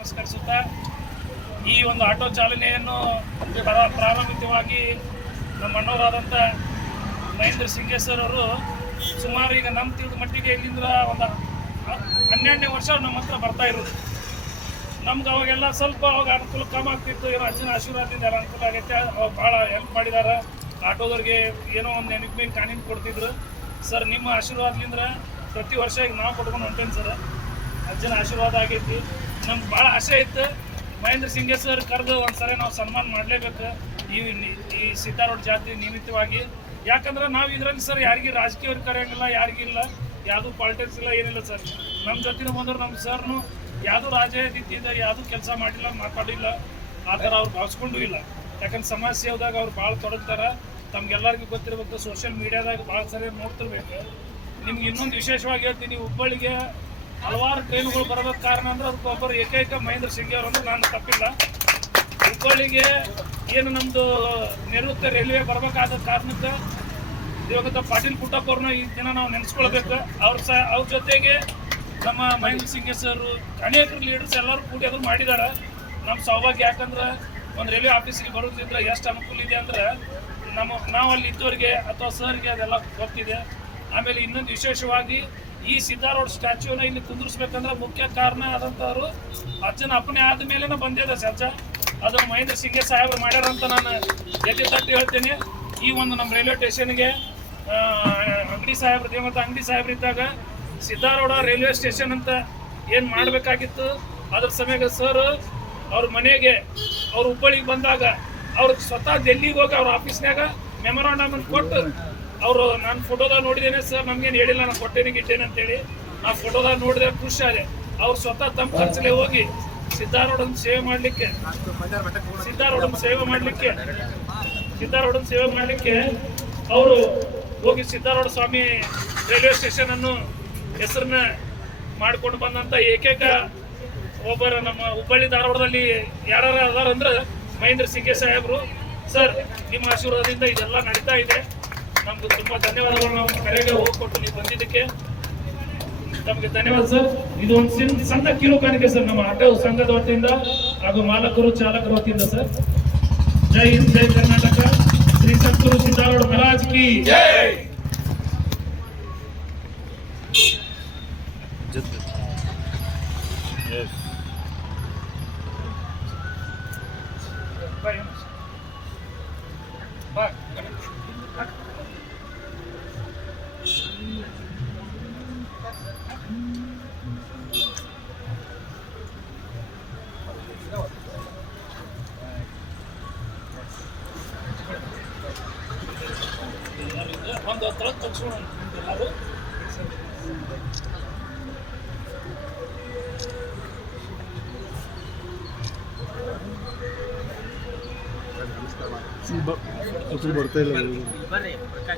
ನಮಸ್ಕರಿಸುತ್ತಾ ಈ ಒಂದು ಆಟೋ ಚಾಲನೆಯನ್ನು ಪ್ರಾರಂಭಿಕವಾಗಿ ನಮ್ಮ ಅಣ್ಣವರಾದಂಥ ಮಹೇಂದ್ರ ಸಿಂಗೆ ಸರ್ ಅವರು ಸುಮಾರು ಈಗ ನಮ್ಮ ತಿಳಿದ ಮಟ್ಟಿಗೆ ಇಲ್ಲಿಂದ ಒಂದು 12ನೇ ವರ್ಷ ನಮ್ಮ ಹತ್ರ ಬರ್ತಾ ಇರೋದು. ನಮ್ಗೆ ಅವಾಗೆಲ್ಲ ಸ್ವಲ್ಪ ಅವಾಗ ಅನುಕೂಲ ಕಮ್ಮಿ ಆಗ್ತಿತ್ತು, ಏನೋ ಅಜ್ಜನ ಆಶೀರ್ವಾದದಿಂದ ಎಲ್ಲ ಅನುಕೂಲ ಆಗೈತೆ. ಅವಾಗ ಭಾಳ ಹೆಲ್ಪ್ ಮಾಡಿದ್ದಾರೆ. ಆಟೋದವ್ರಿಗೆ ಏನೋ ಒಂದು ನೆನಪಿನ ಕಾಣಿಕೆ ಕೊಡ್ತಿದ್ರು. ಸರ್ ನಿಮ್ಮ ಆಶೀರ್ವಾದದಿಂದ ಪ್ರತಿ ವರ್ಷ ಈಗ ನಾವು ಕೊಟ್ಕೊಂಡು ಹೊಂಟೇನು ಸರ್. ಅಜ್ಜನ ಆಶೀರ್ವಾದ ಆಗೈತಿ. ನಮ್ಗೆ ಭಾಳ ಆಸೆ ಇತ್ತು ಮಹೇಂದ್ರ ಸಿಂಗೆ ಸರ್ ಕರೆದು ಒಂದ್ಸರಿ ನಾವು ಸನ್ಮಾನ ಮಾಡಲೇಬೇಕು ಈ ಸಿದ್ದಾರೋಡ್ ಜಾತಿ ನಿಮಿತ್ತವಾಗಿ. ಯಾಕಂದ್ರೆ ನಾವು ಇದರಲ್ಲಿ ಸರ್ ಯಾರಿಗೂ ರಾಜಕೀಯವ್ರಿಗೆ ಕರೆಯೋಂಗಿಲ್ಲ, ಯಾರಿಗಿಲ್ಲ, ಯಾವುದೂ ಪಾಲಿಟಿಕ್ಸ್ ಇಲ್ಲ, ಏನಿಲ್ಲ ಸರ್. ನಮ್ಮ ಜೊತೆ ಬಂದ್ರೆ ನಮ್ಮ ಸರ್ನು ಯಾವುದೂ ರಾಜನೀತಿಯಿಂದ ಯಾವುದೂ ಕೆಲಸ ಮಾಡಿಲ್ಲ, ಮಾತಾಡಿಲ್ಲ, ಆ ಥರ ಅವ್ರು ಭಾವಿಸ್ಕೊಂಡು ಇಲ್ಲ. ಯಾಕಂದ್ರೆ ಸಮಾಜ ಸೇವೆದಾಗ ಅವ್ರು ಭಾಳ ತೊಡಗ್ತಾರೆ. ತಮ್ಗೆಲ್ಲರಿಗೂ ಗೊತ್ತಿರ್ಬೇಕು, ಸೋಷಿಯಲ್ ಮೀಡಿಯಾದಾಗ ಭಾಳ ಸರಿ ನೋಡ್ತಿರ್ಬೇಕು. ನಿಮ್ಗೆ ಇನ್ನೊಂದು ವಿಶೇಷವಾಗಿ ಹೇಳ್ತೀನಿ, ಹುಬ್ಬಳ್ಳಿಗೆ ಹಲವಾರು ಟ್ರೈನ್ಗಳು ಬರೋದಕ್ಕೆ ಕಾರಣ ಅಂದ್ರೆ ಅದಕ್ಕೊಬ್ಬರು ಏಕೈಕ ಮಹೇಂದ್ರ ಸಿಂಗೆ ಅವರು ಅಂದ್ರೆ ನಾನು ತಪ್ಪಿಲ್ಲ. ಹುಬ್ಬಳ್ಳಿಗೆ ಏನು ನಮ್ಮದು ನಿವೃತ್ತ ರೈಲ್ವೆ ಬರಬೇಕಾದ ಕಾರಣಕ್ಕೆ ದಿವಂಗತ ಪಾಟೀಲ್ ಪುಟ್ಟಪ್ಪ ಅವ್ರನ್ನ ಈ ದಿನ ನಾವು ನೆನೆಸ್ಕೊಳ್ಬೇಕು. ಅವ್ರ ಜೊತೆಗೆ ನಮ್ಮ ಮಹೇಂದ್ರ ಸಿಂಗೆ ಸರ್ ಅನೇಕ ಲೀಡರ್ಸ್ ಎಲ್ಲರೂ ಕೂಡಿ ಅದನ್ನು ಮಾಡಿದ್ದಾರೆ. ನಮ್ಮ ಸೌಭಾಗ್ಯ. ಯಾಕಂದ್ರೆ ಒಂದು ರೈಲ್ವೆ ಆಫೀಸಿಗೆ ಬರೋದ್ರಿಂದ ಎಷ್ಟು ಅನುಕೂಲ ಇದೆ ಅಂದ್ರೆ ನಾವು ಅಲ್ಲಿ ಇದ್ದವರಿಗೆ ಅಥವಾ ಸರ್ಗೆ ಅದೆಲ್ಲ ಗೊತ್ತಿದೆ. ಆಮೇಲೆ ಇನ್ನೊಂದು ವಿಶೇಷವಾಗಿ ಈ ಸಿದ್ದಾರೋಡ್ ಸ್ಟ್ಯಾಚ್ಯೂನ ಇಲ್ಲಿ ಕುಂದಿರಿಸ್ಬೇಕಂದ್ರೆ ಮುಖ್ಯ ಕಾರಣ ಆದಂಥವ್ರು ಅಜ್ಜನ ಅಪ್ಪನೇ ಆದ ಮೇಲೆನೇ ಬಂದಿದೆ ಸಜ್ಜ. ಅದು ಮಹೇಂದ್ರ ಸಿಂಗೆ ಸಾಹೇಬರು ಮಾಡ್ಯಾರಂತ ನಾನು ಎದೆ ತಟ್ಟಿ ಹೇಳ್ತೇನೆ. ಈ ಒಂದು ನಮ್ಮ ರೈಲ್ವೆ ಸ್ಟೇಷನ್ಗೆ ಅಂಗಡಿ ಸಾಹೇಬ್ರು ದಿವಂಗತ ಅಂಗಡಿ ಸಾಹೇಬ್ರು ಇದ್ದಾಗ ಸಿದ್ದಾರೋಡ ರೈಲ್ವೆ ಸ್ಟೇಷನ್ ಅಂತ ಏನು ಮಾಡಬೇಕಾಗಿತ್ತು ಅದ್ರ ಸಮಯಕ್ಕೆ ಸರ್ ಅವ್ರ ಮನೆಗೆ ಅವ್ರು ಹುಬ್ಬಳ್ಳಿಗೆ ಬಂದಾಗ ಅವ್ರು ಸ್ವತಃ ಡೆಲ್ಲಿಗೆ ಹೋಗಿ ಅವ್ರ ಆಫೀಸ್ನಾಗ ಮೆಮೊರಾಂಡಮ್ ಕೊಟ್ಟು ಅವರು ನಾನು ಫೋಟೋದಾಗ ನೋಡಿದ್ದೇನೆ ಸರ್, ನಮ್ಗೇನು ಹೇಳಿಲ್ಲ, ನಾನು ಕೊಟ್ಟೇನೆ ಗಿಟ್ಟೇನೆ ಅಂತೇಳಿ. ಆ ಫೋಟೋದಾಗ ನೋಡಿದ್ರೆ ಖುಷಿ ಆಗಿದೆ. ಅವ್ರು ಸ್ವತಃ ತಮ್ಮ ಖರ್ಚಲ್ಲೇ ಹೋಗಿ ಸಿದ್ದಾರೋಡನ್ನು ಸೇವೆ ಮಾಡಲಿಕ್ಕೆ ಅವರು ಹೋಗಿ ಸಿದ್ದಾರೋಡ ಸ್ವಾಮಿ ರೈಲ್ವೆ ಸ್ಟೇಷನ್ ಅನ್ನು ಹೆಸರನ್ನ ಮಾಡ್ಕೊಂಡು ಬಂದಂತ ಏಕೈಕ ಒಬ್ಬರ ನಮ್ಮ ಹುಬ್ಬಳ್ಳಿ ಧಾರವಾಡದಲ್ಲಿ ಯಾರು ಅದಾರಂದ್ರೆ ಮಹೇಂದ್ರ ಸಿಂಗೆ ಸಾಹೇಬರು. ಸರ್ ನಿಮ್ಮ ಆಶೀರ್ವಾದದಿಂದ ಇದೆಲ್ಲ ನಡೀತಾ ಇದೆ. ನಮ್ಗೆ ತುಂಬಾ ಧನ್ಯವಾದಗಳು. ನಾವು ಕರೆಗೆ ಹೋಗ್ಕೊಟ್ಟು ನೀವು ಬಂದಿದ್ದಕ್ಕೆ ನಮಗೆ ಧನ್ಯವಾದ ಸರ್. ಇದು ಒಂದು ಸಣ್ಣ ಕಿರು ಕಾಣಿಕೆ ಸರ್ ನಮ್ಮ ಆಟೋ ಸಂಘದ ವತಿಯಿಂದ ಹಾಗೂ ಮಾಲಕರು ಚಾಲಕರ ವತಿಯಿಂದ ಸರ್. ಜೈ ಹಿಂದ್, ಜೈ ಕರ್ನಾಟಕ. ಶ್ರೀ ಸದ್ಗುರು ಸಿದ್ದಾರೋಡ್ ಮಹಾರಾಜ್ ಕಿ ಜೈ. ಒಂದು ಹತ್ರ ತಕ್ಷಣ ಎಲ್ಲರೂ ಬರ್ತಾ ಇಲ್ಲ.